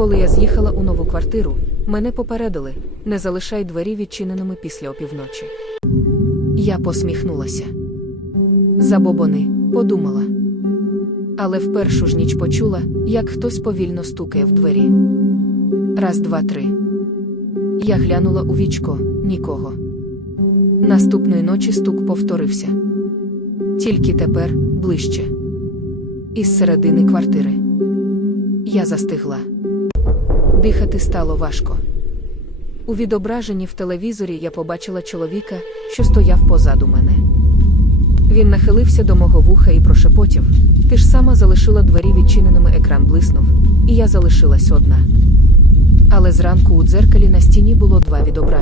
Коли я з'їхала у нову квартиру, мене попередили не залишай двері відчиненими після опівночі. Я посміхнулася. Забобони, подумала. Але в першу ж ніч почула, як хтось повільно стукає в двері. Раз, два, три. Я глянула у вічко нікого. Наступної ночі стук повторився. Тільки тепер ближче. Із середини квартири. Я застигла. Дихати стало важко. У відображенні в телевізорі я побачила чоловіка, що стояв позаду мене. Він нахилився до мого вуха і прошепотів: Ти ж сама залишила двері відчиненими, екран блиснув, і я залишилась одна. Але зранку у дзеркалі на стіні було два відображення.